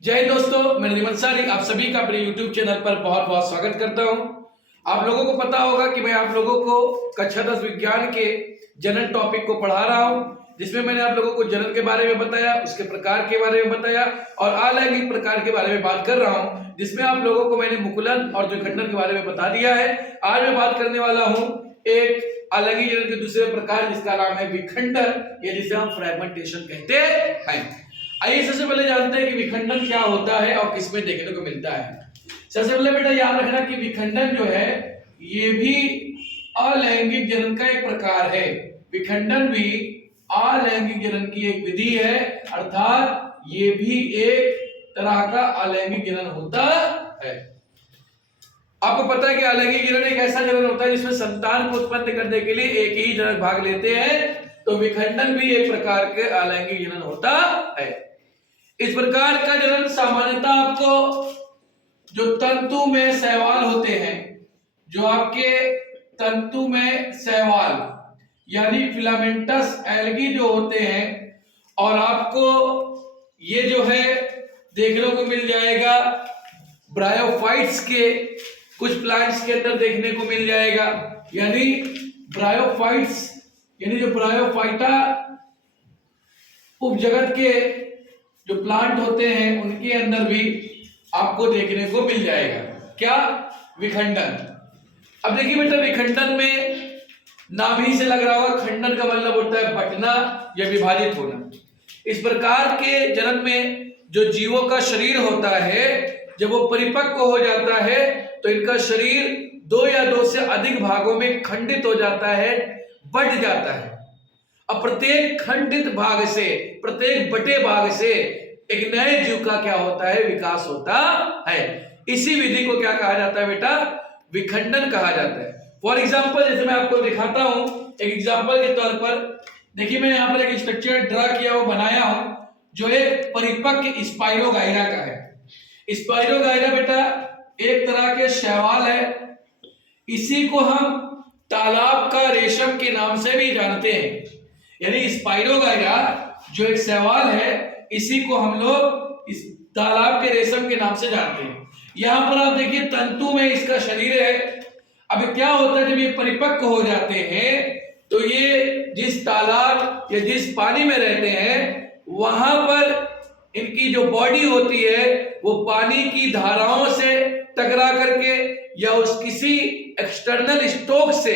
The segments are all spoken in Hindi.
जय हिंद दोस्तों, मैं नदीम अंसारी आप सभी का अपने YouTube चैनल पर बहुत बहुत स्वागत करता हूं। आप लोगों को पता होगा कि मैं आप लोगों को कक्षा 10 विज्ञान के जनन टॉपिक को पढ़ा रहा हूं, जिसमें मैंने आप लोगों को जनन के बारे में बताया, उसके प्रकार के बारे में बताया और अलैंगिक प्रकार के बारे में बात कर रहा हूं, जिसमें आप लोगों को मैंने मुकुलन और द्विखंडन के बारे में बता दिया है। आज मैं बात करने वाला हूं एक अलैंगिक जनन के दूसरे प्रकार, जिसका नाम है विखंडन, या जिसे हम फ्रेगमेंटेशन कहते हैं। आइए सबसे पहले जानते हैं कि विखंडन क्या होता है और किसमें देखने को मिलता है। सबसे पहले बेटा याद रखना कि विखंडन जो है ये भी अलैंगिक जनन का एक प्रकार है। विखंडन भी अलैंगिक जनन की एक विधि है, अर्थात ये भी एक तरह का अलैंगिक जनन होता है। आपको पता है कि अलैंगिक जनन एक ऐसा जनन होता है जिसमें संतान को उत्पन्न करने के लिए एक ही जनक भाग लेते हैं, तो विखंडन भी एक प्रकार के अलैंगिक जनन होता है। इस प्रकार का जनन सामान्यतः आपको जो तंतु में शैवाल होते हैं, जो आपके तंतु में शैवाल यानी फिलामेंटस एल्गी जो होते हैं, और आपको ये जो है देखने को मिल जाएगा ब्रायोफाइट्स के कुछ प्लांट्स के अंदर देखने को मिल जाएगा। यानी ब्रायोफाइट्स यानी जो ब्रायोफाइटा उपजगत के जो प्लांट होते हैं उनके अंदर भी आपको देखने को मिल जाएगा क्या, विखंडन। अब देखिए बेटा, विखंडन में नाम ही से लग रहा होगा, खंडन का मतलब होता है बंटना या विभाजित होना। इस प्रकार के जनन में जो जीवों का शरीर होता है, जब वो परिपक्व हो जाता है तो इनका शरीर दो या दो से अधिक भागों में खंडित हो जाता है, बट जाता है। अब प्रत्येक खंडित भाग से, प्रत्येक बटे भाग से एक नए जीव का क्या होता है, विकास होता है। इसी विधि को क्या कहा जाता है बेटा, विखंडन कहा जाता है। फॉर एग्जाम्पल जैसे मैं आपको दिखाता हूं, एक एग्जाम्पल के तौर पर देखिए, मैंने यहाँ पर एक स्ट्रक्चर ड्रा किया हुआ बनाया हूं, जो एक परिपक्व स्पाइरोगाइरा का है। स्पाइरोगाइरा बेटा एक तरह के शैवाल है। इसी को हम तालाब का रेशम के नाम से भी जानते हैं। यानी स्पाइरोगाइरा जो एक शैवाल है, इसी को हम लोग इस तालाब के रेशम के नाम से जानते हैं। यहां पर आप देखिए तंतु में इसका शरीर है। अब क्या होता है, जब ये परिपक्व हो जाते हैं तो ये जिस तालाब या जिस पानी में रहते हैं, वहां पर इनकी जो बॉडी होती है वो पानी की धाराओं से टकरा करके या उस किसी एक्सटर्नल स्टोक से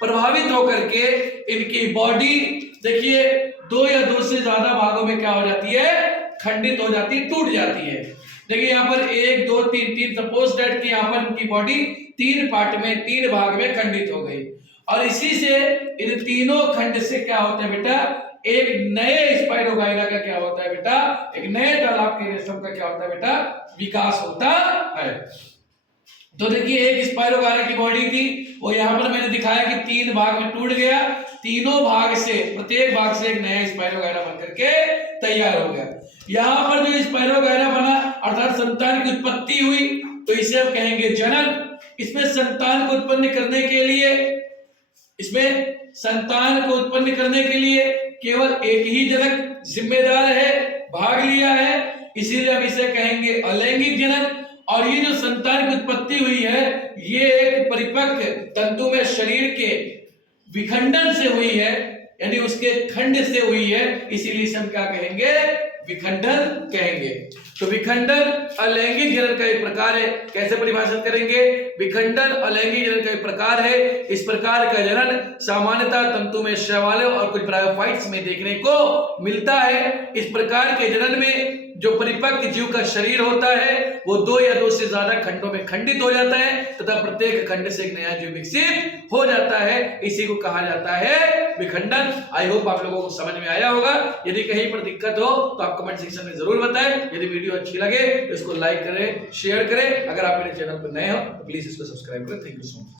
प्रभावित होकर के इनकी बॉडी देखिए दो या दो से ज्यादा भागों में क्या हो जाती है, खंडित हो जाती है, टूट जाती है। देखिए यहाँ पर एक दो तीन तीन, सपोज दैट कि यहाँ पर इनकी बॉडी तीन पार्ट में, तीन भाग में खंडित हो गई, और इसी से इन तीनों खंड से क्या होता है बेटा, एक नए स्पाइरोगाइरा का क्या होता है बेटा, एक नए तालाब के रेशम का क्या होता है बेटा, विकास होता है। तो देखिए एक स्पाइरोगाइरा की बॉडी थी, वो यहाँ पर मैंने दिखाया कि तीन भाग में टूट गया, तीनों भाग से, प्रत्येक भाग से एक नया स्पाइरोगाइरा बनकर के तैयार हो गया। यहाँ पर जो स्पाइरोगाइरा बना अर्थात संतान की उत्पत्ति हुई, तो इसे हम कहेंगे जनन। इसमें संतान को उत्पन्न करने के लिए, इसमें संतान को उत्पन्न करने के लिए केवल एक ही जनक जिम्मेदार है, भाग लिया है, इसीलिए हम इसे कहेंगे अलैंगिक जनन। और ये जो संतान की उत्पत्ति हुई है, ये एक परिपक्व तंतु में शरीर के विखंडन से हुई है, यानी उसके खंड से हुई है, इसीलिए इसे हम क्या कहेंगे, विखंडन कहेंगे। तो विखंडन अलैंगिक जनन का एक प्रकार है। कैसे परिभाषित करेंगे, विखंडन अलैंगिक जनन का एक प्रकार है। इस प्रकार का जनन सामान्यतः तंतु में शैवालों और कुछ ब्रायोफाइट्स में देखने को मिलता है। इस प्रकार के जनन में जो परिपक्व जीव का शरीर होता है वो दो या दो से ज्यादा खंडों में खंडित हो जाता है, तथा प्रत्येक खंड से एक नया जीव विकसित हो जाता है। इसी को कहा जाता है विखंडन। आई होप आप लोगों को समझ में आया होगा। यदि कहीं पर दिक्कत हो तो आप कमेंट सेक्शन में जरूर बताएं। यदि वीडियो अच्छी लगे तो इसको लाइक करें, शेयर करें। अगर आप मेरे चैनल पर नए हो तो प्लीज इसको सब्सक्राइब करें। Thank you so much.